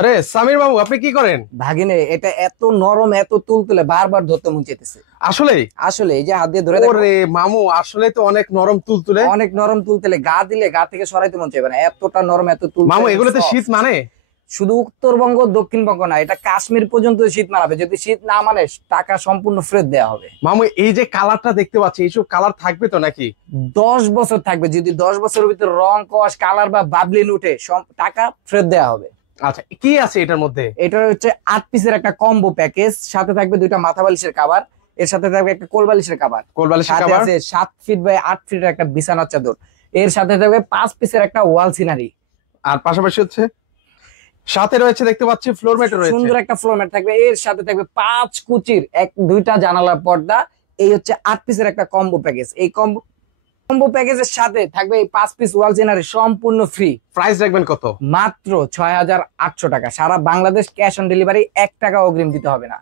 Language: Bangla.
আরে সামির বাবু, আপনি কি করেন? ভাগিনে, এটা এত নরম এত তুলতুলে বারবার ধরতে মন চাইতেছে। আসলে? আসলে এই যে হাত দিয়ে ধরে দেখো, ওরে মামু, আসলে তো অনেক নরম তুলতুলে। অনেক নরম তুলতুলে, গা দিলে গা থেকে সরাইতে মন চাইবে না, এতটা নরম এত মামু, তুলতুলে এগুলোতে soft। শীত মানে? শুধু উত্তরবঙ্গ দক্ষিণবঙ্গ না, এটা কাশ্মীর পর্যন্ত শীত মানাবে। যদি শীত না মানে টাকা সম্পূর্ণ ফেরত দেওয়া হবে। মামু, এই যে কালারটা দেখতে পাচ্ছি, এইসব কালার থাকবে তো নাকি? 10 বছর থাকবে। যদি 10 বছরের ভিতরে রং কস কালার বা বাবলিন উঠে, টাকা ফেরত দেওয়া হবে। আচ্ছা, কি আছে এটার মধ্যে? এটা হচ্ছে 8 পিসের একটা কম্বো প্যাকেজ। সাথে থাকবে 2টা মাথা বালিশের কাভার, এর সাথে থাকবে একটা কোল বালিশের কাভার, কোলবালিশের সাথে কভার। আছে 7 ফিট বাই 8 ফিটের একটা বিছানার চাদর, এর সাথে থাকবে 5 পিসের একটা ওয়াল সিনারি। আর পাশাপাশি হচ্ছে সাথে রয়েছে, দেখতে পাচ্ছি ফ্লোর ম্যাট রয়েছে। সুন্দর একটা ফ্লোর ম্যাট থাকবে, এর সাথে থাকবে 5 কুচির 2টা জানালার পর্দা। এই হচ্ছে 8 পিসের একটা কম্বো প্যাকেজ। এই কম্বো কম্বো প্যাকেজের সাথে থাকবে এই 5 পিস ওয়াল সিনারি সম্পূর্ণ ফ্রি। প্রাইস রাখবেন কত? মাত্র 6,800 টাকা। সারা বাংলাদেশ ক্যাশ অন ডেলিভারি, 1 টাকা অগ্রিম দিতে হবে না।